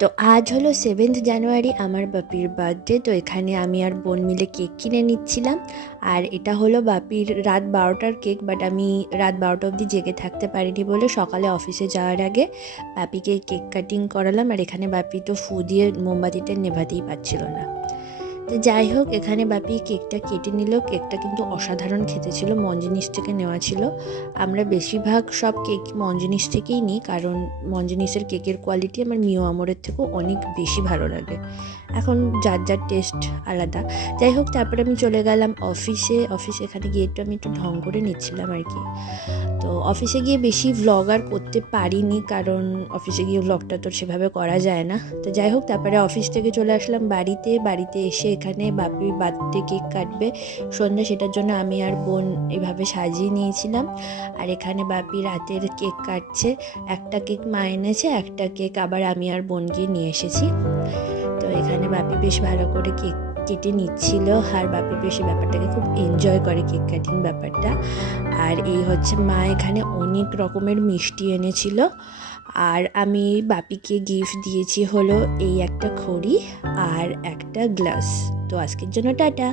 তো আজ হলো 7th জানুয়ারি, আমার বাপির বার্থডে। তো এখানে আমি আর বোন মিলে কেক কিনে নিচ্ছিলাম। আর এটা হলো বাপির রাত 12টার কেক, বাট আমি রাত 12টা অবধি জেগে থাকতে পারিনি বলে সকালে অফিসে যাওয়ার আগে বাপিকে কেক কাটিং করালাম। আর এখানে বাপি তো ফু দিয়ে মোমবাতিটা নেভাতেই পারছিল না। তো যাই হোক, এখানে বাপি কেকটা কেটে নিল। কেকটা কিন্তু অসাধারণ খেতে ছিল, মঞ্জিনিস থেকে নেওয়া ছিল। আমরা বেশিরভাগ সব কেক মঞ্জিনিস থেকেই নিই, কারণ মঞ্জিনিসের কেকের কোয়ালিটি আমার মিও আমরের থেকেও অনেক বেশি ভালো লাগে। এখন যার যার টেস্ট আলাদা। যাই হোক, তারপরে আমি চলে গেলাম অফিসে। এখানে গিয়ে আমি একটু ঢং করে নিচ্ছিলাম আর কি। তো অফিসে গিয়ে বেশি ভ্লগ আর করতে পারিনি, কারণ অফিসে গিয়ে ভ্লগটা তো সেভাবে করা যায় না। তো যাই হোক, তারপরে অফিস থেকে চলে আসলাম বাড়িতে এসে এখানে বাপির বার্থডে কেক কাটবে সন্ধ্যা, সেটার জন্য আমি আর বোন এভাবে সাজিয়ে নিয়েছিলাম। আর এখানে বাপি রাতের কেক কাটছে। একটা কেক মা এনেছে, একটা কেক আবার আমি আর বোন গিয়ে নিয়ে এসেছি। তো এখানে বাপি বেশ ভালো করে কেক কেটে নিচ্ছিল। আর বাপি বেশ ব্যাপারটাকে খুব এনজয় করে, কেক কাটিং ব্যাপারটা। আর এই হচ্ছে মা এখানে অনেক রকমের মিষ্টি এনেছিল। আর আমি বাপিকে গিফট দিয়েছি হলো এই একটা ঘড়ি আর একটা গ্লাস। তো আজকের জন্য টাটা।